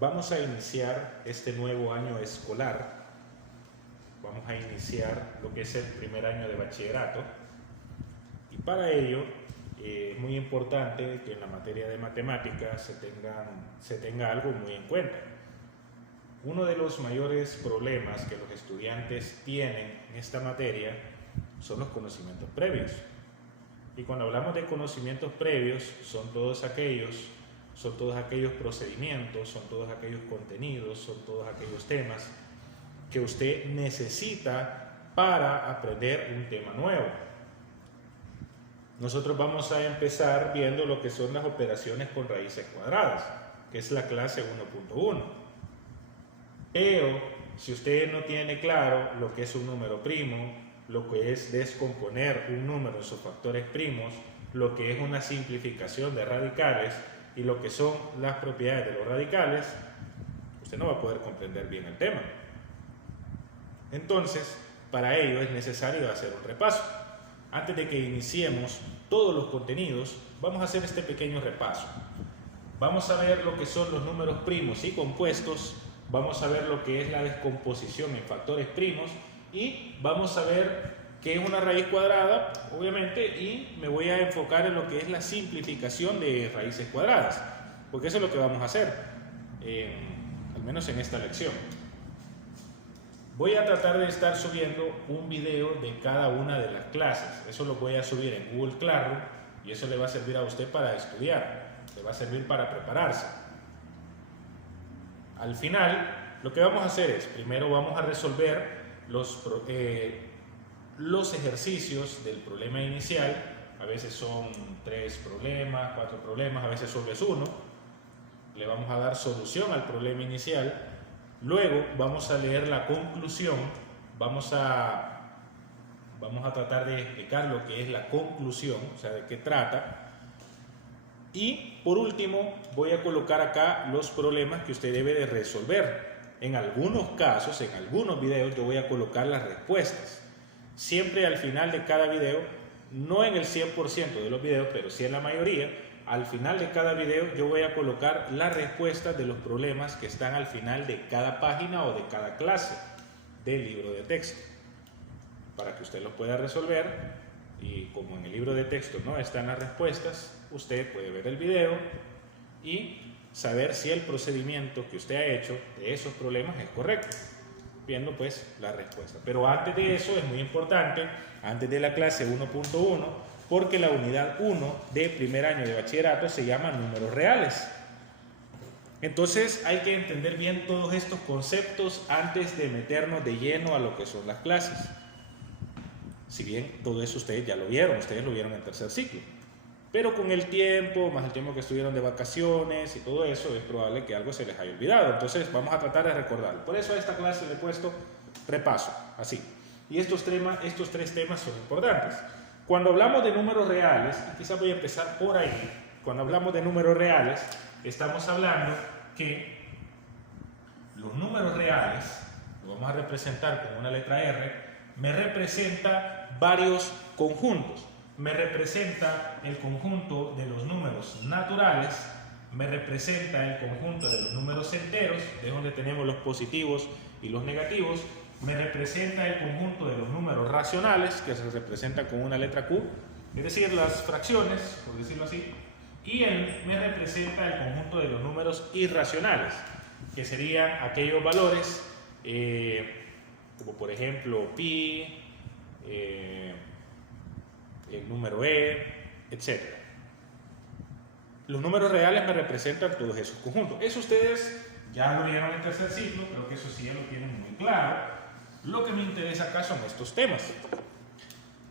vamos a iniciar este nuevo año escolar. Vamos a iniciar lo que es el primer año de bachillerato. Y para ello es muy importante que en la materia de matemáticas se tenga algo muy en cuenta. Uno de los mayores problemas que los estudiantes tienen en esta materia son los conocimientos previos. Y cuando hablamos de conocimientos previos, son todos aquellos procedimientos, son todos aquellos contenidos, son todos aquellos temas que usted necesita para aprender un tema nuevo. Nosotros vamos a empezar viendo lo que son las operaciones con raíces cuadradas, que es la clase 1.1. Pero si usted no tiene claro lo que es un número primo, lo que es descomponer un número en sus factores primos, lo que es una simplificación de radicales y lo que son las propiedades de los radicales, usted no va a poder comprender bien el tema. Entonces, para ello es necesario hacer un repaso. Antes de que iniciemos todos los contenidos, vamos a hacer este pequeño repaso. Vamos a ver lo que son los números primos y compuestos, vamos a ver lo que es la descomposición en factores primos y vamos a ver qué es una raíz cuadrada, obviamente, y me voy a enfocar en lo que es la simplificación de raíces cuadradas, porque eso es lo que vamos a hacer, al menos en esta lección. Voy a tratar de estar subiendo un video de cada una de las clases. Eso lo voy a subir en Google Classroom y eso le va a servir a usted para estudiar, le va a servir para prepararse. Al final, lo que vamos a hacer es, primero vamos a resolver los ejercicios del problema inicial. A veces son 3 problemas, 4 problemas, a veces solo es uno. Le vamos a dar solución al problema inicial. Luego vamos a leer la conclusión, vamos a tratar de explicar lo que es la conclusión, o sea, de qué trata. Y por último voy a colocar acá los problemas que usted debe de resolver. En algunos casos, en algunos videos yo voy a colocar las respuestas. Siempre al final de cada video, no en el 100% de los videos, pero sí en la mayoría, al final de cada video yo voy a colocar las respuestas de los problemas que están al final de cada página o de cada clase del libro de texto, para que usted lo pueda resolver. Y como en el libro de texto no están las respuestas, usted puede ver el video y saber si el procedimiento que usted ha hecho de esos problemas es correcto, viendo pues la respuesta. Pero antes de eso es muy importante, antes de la clase 1.1, porque la unidad 1 de primer año de bachillerato se llama números reales. Entonces hay que entender bien todos estos conceptos antes de meternos de lleno a lo que son las clases. Si bien todo eso ustedes ya lo vieron, ustedes lo vieron en tercer ciclo. Pero con el tiempo, más el tiempo que estuvieron de vacaciones y todo eso, es probable que algo se les haya olvidado. Entonces vamos a tratar de recordarlo. Por eso a esta clase le he puesto repaso, así. Y estos 3 temas son importantes. Cuando hablamos de números reales, y quizás voy a empezar por ahí, cuando hablamos de números reales, estamos hablando que los números reales, lo vamos a representar con una letra R, me representa varios conjuntos. Me representa el conjunto de los números naturales, me representa el conjunto de los números enteros, de donde tenemos los positivos y los negativos, me representa el conjunto de los números racionales, que se representa con una letra Q, es decir, las fracciones, por decirlo así, y me representa el conjunto de los números irracionales, que serían aquellos valores, como por ejemplo pi, el número e, etc. Los números reales me representan todos esos conjuntos. Eso ustedes ya lo vieron en tercer ciclo, creo que eso sí ya lo tienen muy claro. Lo que me interesa acá son estos temas.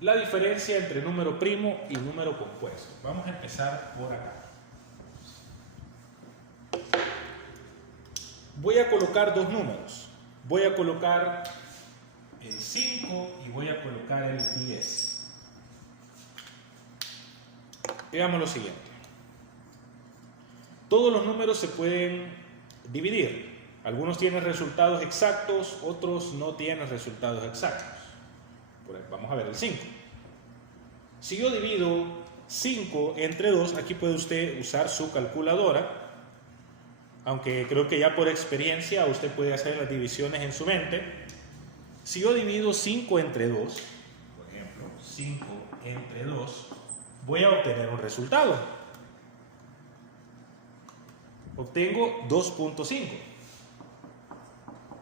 La diferencia entre número primo y número compuesto. Vamos a empezar por acá. Voy a colocar 2 números. Voy a colocar el 5 y voy a colocar el 10. Veamos lo siguiente. Todos los números se pueden dividir. Algunos tienen resultados exactos, otros no tienen resultados exactos. Vamos a ver el 5. Si yo divido 5 entre 2, aquí puede usted usar su calculadora. aunque creo que ya por experiencia usted puede hacer las divisiones en su mente. Si yo divido 5 entre 2, por ejemplo, 5 entre 2, voy a obtener un resultado. Obtengo 2.5.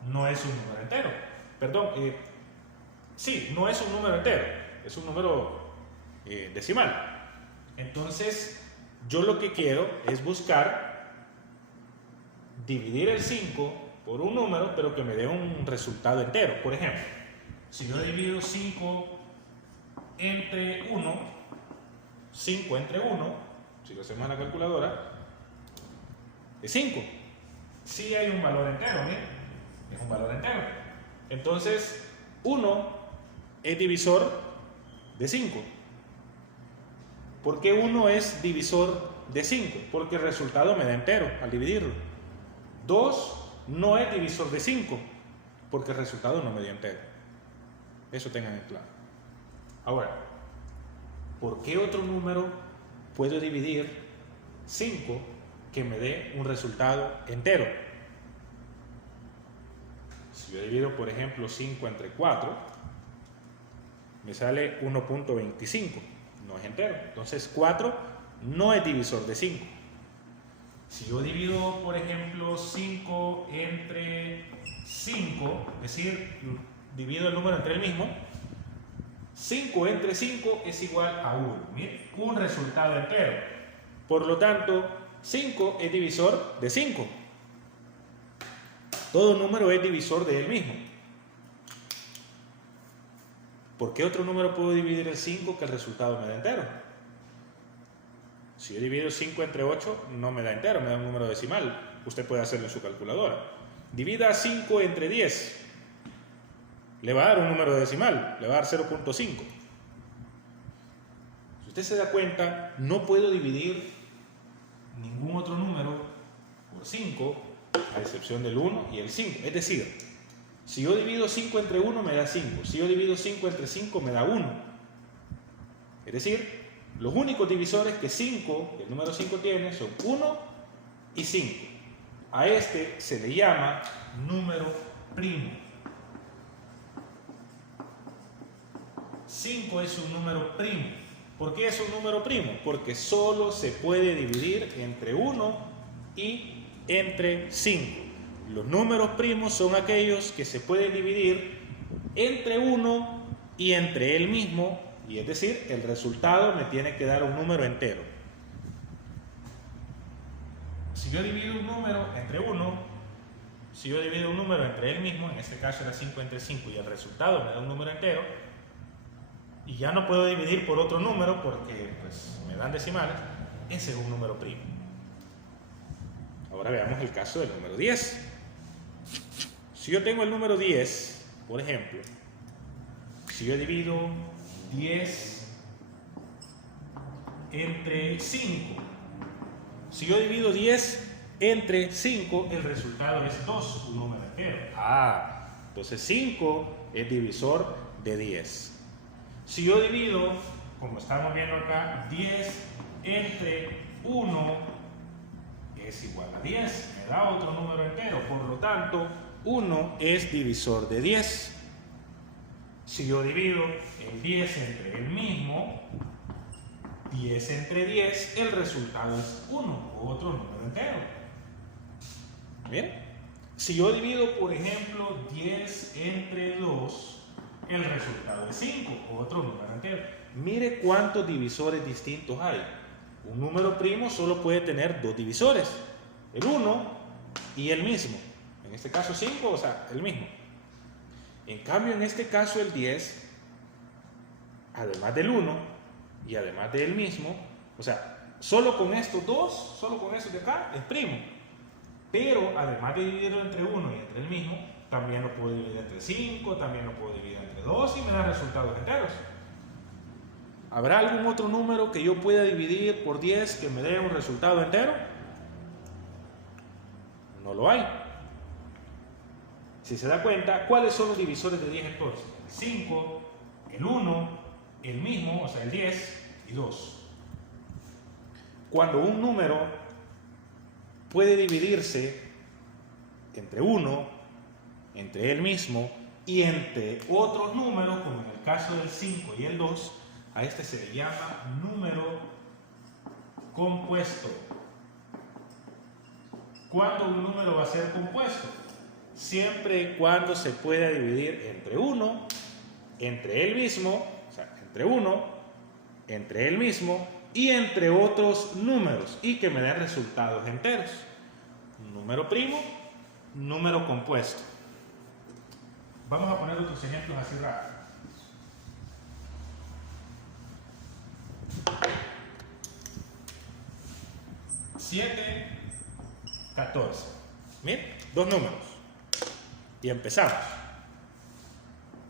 No es un número entero. Perdón, sí, no es un número entero, es un número decimal. Entonces, yo lo que quiero es buscar dividir el 5 por un número, pero que me dé un resultado entero. Por ejemplo, si yo divido 5 entre 1, 5 entre 1, si lo hacemos en la calculadora, es 5. Sí hay un valor entero, ¿bien? Es un valor entero. Entonces, 1 es divisor de 5. ¿Por qué 1 es divisor de 5? Porque el resultado me da entero al dividirlo. 2 no es divisor de 5, porque el resultado no me dio entero. Eso tengan en claro. Ahora, ¿por qué otro número puedo dividir 5 que me dé un resultado entero? Si yo divido, por ejemplo, 5 entre 4, me sale 1.25, no es entero. Entonces 4 no es divisor de 5. Si yo divido, por ejemplo, 5 entre 5, es decir, divido el número entre el mismo, 5 entre 5 es igual a 1. Miren, un resultado entero. Por lo tanto, 5 es divisor de 5. Todo número es divisor de él mismo. ¿Por qué otro número puedo dividir el 5 que el resultado me da entero? Si yo divido 5 entre 8, no me da entero, me da un número decimal. Usted puede hacerlo en su calculadora. Divida 5 entre 10. Le va a dar un número decimal, le va a dar 0.5. Si usted se da cuenta, no puedo dividir ningún otro número por 5, a excepción del 1 y el 5. Es decir, si yo divido 5 entre 1 me da 5. Si yo divido 5 entre 5 me da 1. Es decir, los únicos divisores que el número 5 tiene son 1 y 5. A este se le llama número primo. 5 es un número primo. ¿Por qué es un número primo? Porque solo se puede dividir entre 1 y entre 5. Los números primos son aquellos que se pueden dividir entre 1 y entre él mismo, y es decir, el resultado me tiene que dar un número entero. Si yo divido un número entre 1, si yo divido un número entre él mismo, en este caso era 5 entre 5, y el resultado me da un número entero, y ya no puedo dividir por otro número porque pues, me dan decimales, ese es un número primo. Ahora veamos el caso del número 10. Si yo tengo el número 10, por ejemplo, si yo divido 10 entre 5, si yo divido 10 entre 5, el resultado es 2, un número entero. Entonces 5 es divisor de 10. Si yo divido, como estamos viendo acá, 10 entre 1 es igual a 10, me da otro número entero, por lo tanto 1 es divisor de 10. Si yo divido el 10 entre el mismo, 10 entre 10, el resultado es 1, otro número entero. ¿Bien? Si yo divido, por ejemplo, 10 entre 2, el resultado es 5, otro número entero. Mire cuántos divisores distintos hay. Un número primo solo puede tener dos divisores, el 1 y el mismo. En este caso 5, o sea, el mismo. En cambio, en este caso el 10, además del 1 y además del mismo, o sea, solo con estos dos, solo con estos de acá, es primo. Pero además de dividirlo entre 1 y entre el mismo, también lo puedo dividir entre 5, también lo puedo dividir entre 2 y me da resultados enteros. ¿Habrá algún otro número que yo pueda dividir por 10 que me dé un resultado entero? No lo hay. Si se da cuenta, ¿cuáles son los divisores de 10 entonces? El 5, el 1, el mismo, o sea, el 10 y 2. Cuando un número puede dividirse entre 1, entre él mismo y entre otros números, como en el caso del 5 y el 2, a este se le llama número compuesto. ¿Cuándo un número va a ser compuesto? Siempre y cuando se pueda dividir entre 1, entre él mismo, o sea, entre 1, entre él mismo y entre otros números, y que me den resultados enteros. Número primo, número compuesto. Vamos a poner otros ejemplos así rápido. 7, 14. Miren, dos números. Y empezamos.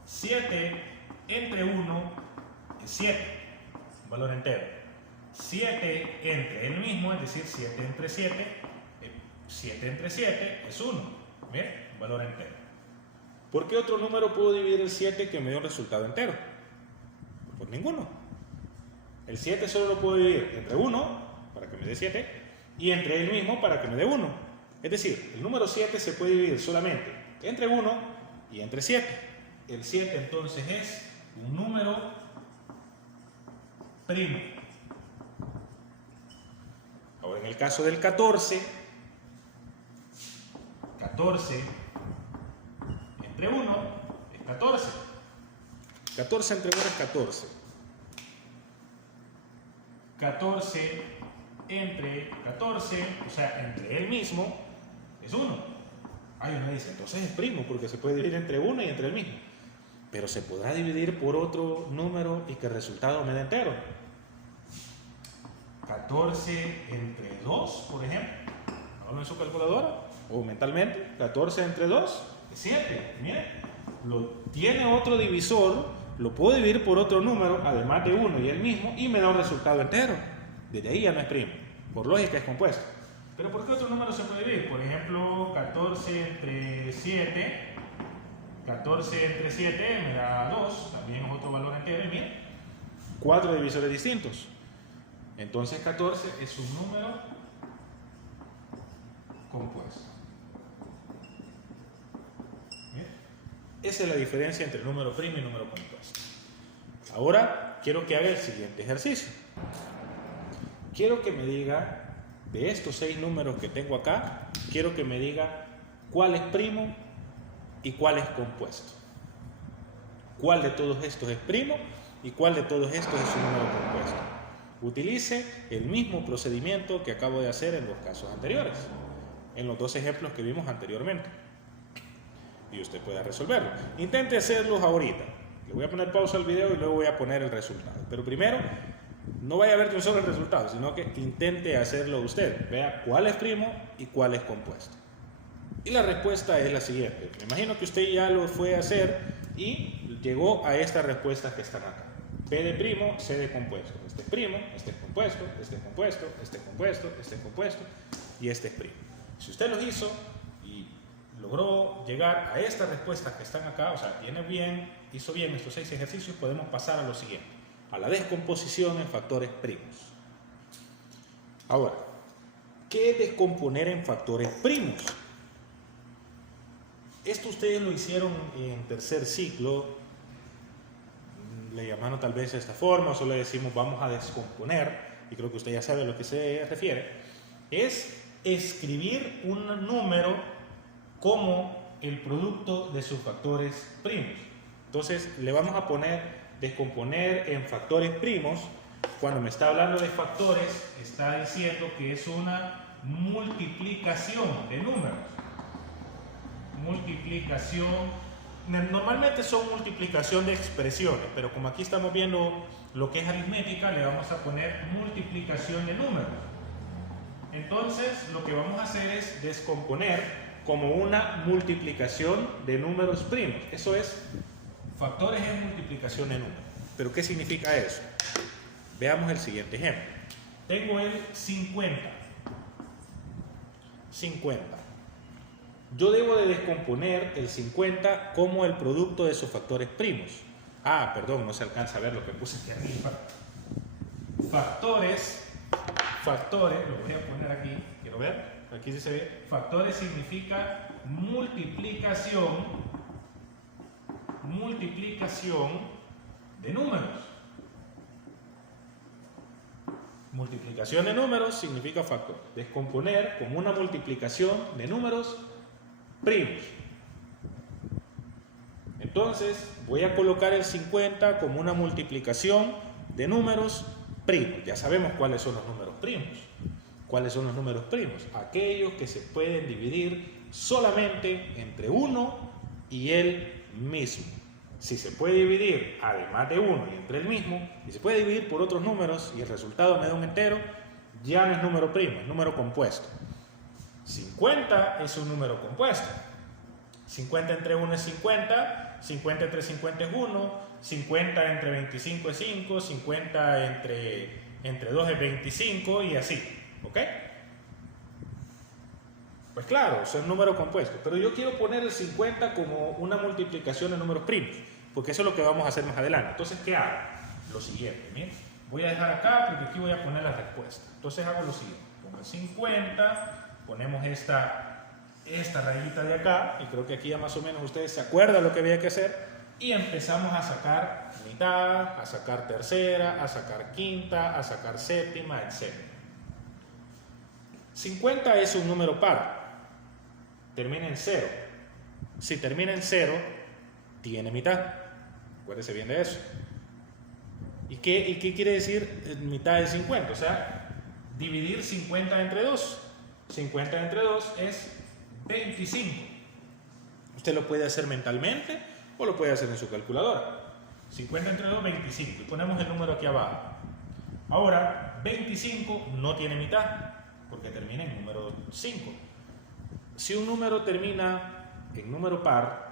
7 entre 1 es 7, un valor entero. 7 entre el mismo, es decir, 7 entre 7, 7 entre 7 es 1. Miren, un valor entero. ¿Por qué otro número puedo dividir el 7 que me dio un resultado entero? Por ninguno. El 7 solo lo puedo dividir entre 1, para que me dé 7, y entre él mismo para que me dé 1. Es decir, el número 7 se puede dividir solamente entre 1 y entre 7. El 7 entonces es un número primo. Ahora en el caso del 14, 14 entre 1 es 14. 14 entre 1 es 14. 14 entre 14, o sea, entre él mismo, es 1. Hay uno dice, entonces es primo, porque se puede dividir entre 1 y entre él mismo. Pero se podrá dividir por otro número y que el resultado me dé entero. 14 entre 2, por ejemplo. Háganlo en su calculadora o mentalmente. 14 entre 2 es 7. Miren, tiene otro divisor, lo puedo dividir por otro número, además de 1 y el mismo, y me da un resultado entero. Desde ahí ya no es primo. Por lógica es compuesto. ¿Pero por qué otro número se puede dividir? Por ejemplo, 14 entre 7. 14 entre 7 me da 2. También es otro valor entero. Y miren, 4 divisores distintos. Entonces 14 es un número compuesto. ¿Bien? Esa es la diferencia entre número primo y número compuesto. Ahora quiero que haga el siguiente ejercicio. Quiero que me diga, de estos 6 números que tengo acá, quiero que me diga cuál es primo y cuál es compuesto. ¿Cuál de todos estos es primo y cuál de todos estos es un número compuesto? Utilice el mismo procedimiento que acabo de hacer en los casos anteriores, en los dos ejemplos que vimos anteriormente. Y usted pueda resolverlo. Intente hacerlos ahorita. Le voy a poner pausa al video y luego voy a poner el resultado. Pero primero, no vaya a ver de un solo el resultado, sino que intente hacerlo usted. Vea cuál es primo y cuál es compuesto. Y la respuesta es la siguiente. Me imagino que usted ya lo fue a hacer y llegó a estas respuestas que están acá. P de primo, C de compuesto. Este es primo, este es compuesto, este es compuesto, este es compuesto, este es compuesto y este es primo. Si usted los hizo y logró llegar a estas respuestas que están acá, o sea, hizo bien estos 6 ejercicios, podemos pasar a lo siguiente, a la descomposición en factores primos. Ahora, ¿qué es descomponer en factores primos? Esto ustedes lo hicieron en tercer ciclo, le llamaron tal vez de esta forma, o solo le decimos vamos a descomponer, y creo que usted ya sabe a lo que se refiere, es escribir un número como el producto de sus factores primos. Entonces le vamos a poner descomponer en factores primos. Cuando me está hablando de factores, está diciendo que es una multiplicación de números. Multiplicación, normalmente son multiplicación de expresiones, pero como aquí estamos viendo lo que es aritmética, le vamos a poner multiplicación de números. Entonces lo que vamos a hacer es descomponer como una multiplicación de números primos. Eso es, factores es multiplicación de números. ¿Pero qué significa eso? Veamos el siguiente ejemplo. Tengo el 50. 50. Yo debo de descomponer el 50 como el producto de sus factores primos. Ah, perdón, no se alcanza a ver lo que puse aquí arriba. Factores, lo voy a poner aquí, quiero ver, aquí sí se ve, factores significa multiplicación de números. Multiplicación de números significa factor. Descomponer como una multiplicación de números primos. Entonces voy a colocar el 50 como una multiplicación de números primos. Ya sabemos cuáles son los números primos. ¿Cuáles son los números primos? Aquellos que se pueden dividir solamente entre uno y el mismo. Si se puede dividir además de uno y entre el mismo, y se puede dividir por otros números y el resultado me da un entero, ya no es número primo, es número compuesto. 50 es un número compuesto. 50 entre 1 es 50, 50 entre 50 es 1, 50 entre 25 es 5, 50 entre 2 es 25 y así, ¿ok? Pues claro, son números compuestos, pero yo quiero poner el 50 como una multiplicación de números primos, porque eso es lo que vamos a hacer más adelante. Entonces, ¿qué hago? Lo siguiente, miren, voy a dejar acá porque aquí voy a poner la respuesta. Entonces hago lo siguiente, pongo el 50, ponemos esta rayita de acá, y creo que aquí ya más o menos ustedes se acuerdan lo que había que hacer, y empezamos a sacar mitad, a sacar tercera, a sacar quinta, a sacar séptima, etc. 50 es un número par. Termina en 0. Si termina en 0, tiene mitad. Acuérdese bien de eso. ¿Y qué quiere decir mitad de 50? O sea, dividir 50 entre 2. 50 entre 2 es 25. Usted lo puede hacer mentalmente o lo puede hacer en su calculadora. 50 entre 2, 25. Y ponemos el número aquí abajo. Ahora, 25 no tiene mitad, porque termina en número 5. Si un número termina en número par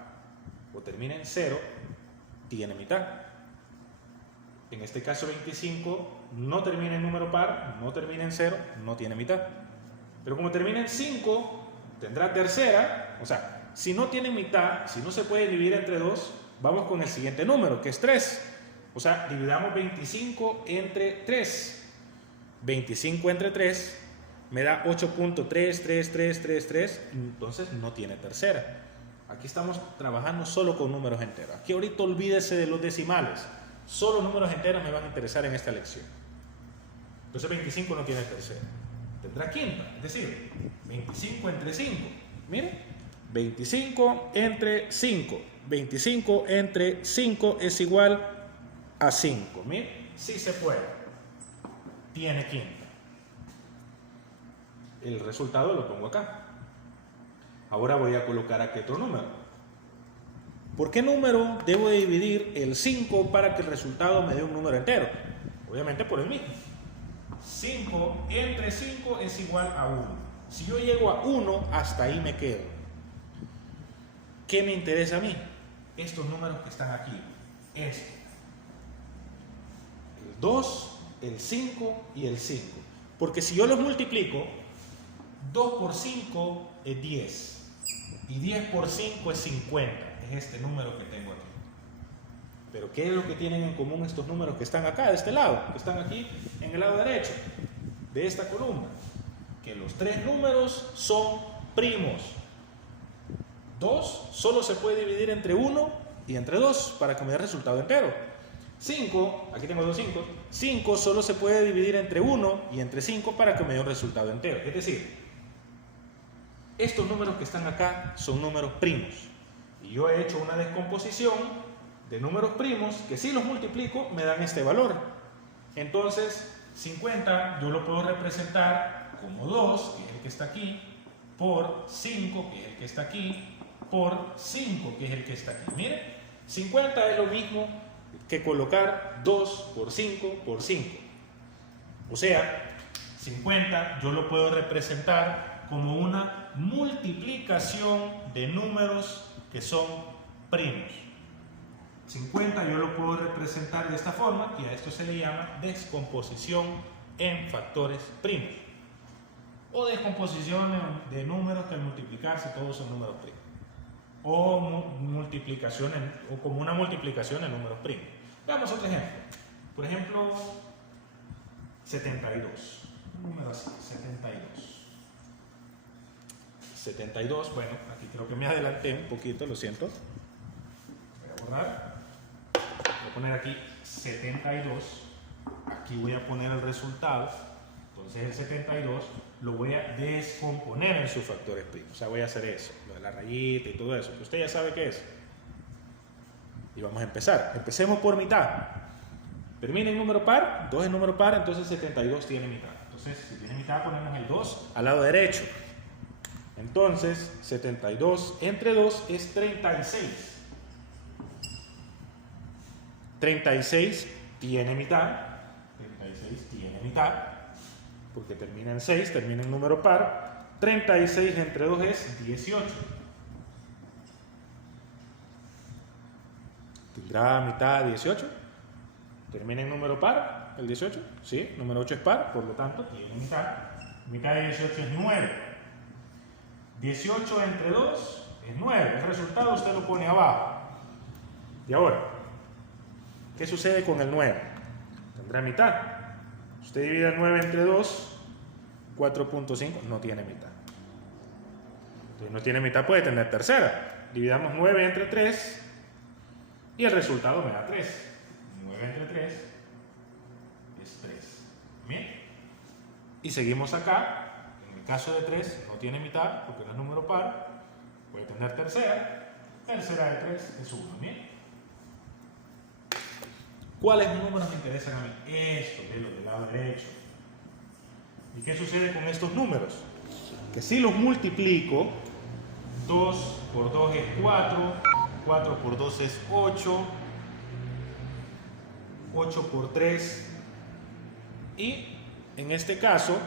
o termina en 0, tiene mitad. En este caso 25 no termina en número par, no termina en 0, no tiene mitad. Pero como termina en 5, tendrá tercera. O sea, si no tiene mitad, si no se puede dividir entre 2, vamos con el siguiente número, que es 3. O sea, dividamos 25 entre 3. 25 entre 3 me da 8.33333, entonces no tiene tercera. Aquí estamos trabajando solo con números enteros. Aquí ahorita olvídese de los decimales. Solo números enteros me van a interesar en esta lección. Entonces 25 no tiene tercera. Tendrá quinta, es decir, 25 entre 5. Miren, 25 entre 5. 25 entre 5 es igual a 5. Miren, sí se puede. Tiene quinta. El resultado lo pongo acá. Ahora voy a colocar aquí otro número. ¿Por qué número debo de dividir el 5 para que el resultado me dé un número entero? Obviamente por el mismo. 5 entre 5 es igual a 1. Si yo llego a 1, hasta ahí me quedo. ¿Qué me interesa a mí? Estos números que están aquí. Esto. El 2, el 5 y el 5. Porque si yo los multiplico, 2 por 5 es 10 y 10 por 5 es 50, es este número que tengo aquí. Pero ¿qué es lo que tienen en común estos números que están acá, de este lado, que están aquí en el lado derecho de esta columna? Que los tres números son primos. 2 solo se puede dividir entre 1 y entre 2 para que me dé resultado entero. 5, aquí tengo dos 5, 5 solo se puede dividir entre 1 y entre 5 para que me dé un resultado entero. Es decir, estos números que están acá son números primos. Y yo he hecho una descomposición de números primos que si los multiplico me dan este valor. Entonces, 50 yo lo puedo representar como 2, que es el que está aquí, por 5, que es el que está aquí, por 5, que es el que está aquí. Miren, 50 es lo mismo que colocar 2 por 5 por 5. O sea, 50 yo lo puedo representar como una multiplicación de números que son primos. 50 yo lo puedo representar de esta forma y a esto se le llama descomposición en factores primos. O descomposición de números que al multiplicarse todos son números primos. O multiplicación o como una multiplicación en números primos. Veamos otro ejemplo. Por ejemplo, 72. Un número así, 72. 72, bueno, aquí creo que me adelanté un poquito, lo siento. Voy a borrar. Voy a poner aquí 72. Aquí voy a poner el resultado. Entonces el 72 lo voy a descomponer en sus factores primos. O sea, voy a hacer eso, lo de la rayita y todo eso. Usted ya sabe qué es. Y vamos a empezar. Empecemos por mitad. Termina en número par, 2 es número par, entonces 72 tiene mitad. Entonces, si tiene mitad, ponemos el 2 al lado derecho. Entonces, 72 entre 2 es 36. 36 tiene mitad. 36 tiene mitad. Porque termina en 6, termina en número par. 36 entre 2 es 18. ¿Tendrá mitad 18? ¿Termina en número par el 18? Sí, número 8 es par, por lo tanto tiene mitad. Mitad de 18 es 9. 18 entre 2 es 9. El resultado usted lo pone abajo. Y ahora, ¿qué sucede con el 9? Tendrá mitad. Usted divide el 9 entre 2, 4.5, no tiene mitad. Entonces no tiene mitad, puede tener tercera. Dividamos 9 entre 3 y el resultado me da 3. 9 entre 3 es 3. Bien. Y seguimos acá. En el caso de 3 no tiene mitad porque no es número par. Puede tener tercera. Tercera de 3 es 1. Bien. ¿Cuáles números me interesan a mí? Estos de los del lado derecho. ¿Y qué sucede con estos números? Que si los multiplico, 2 por 2 es 4, 4 por 2 es 8, 8 por 3, y en este caso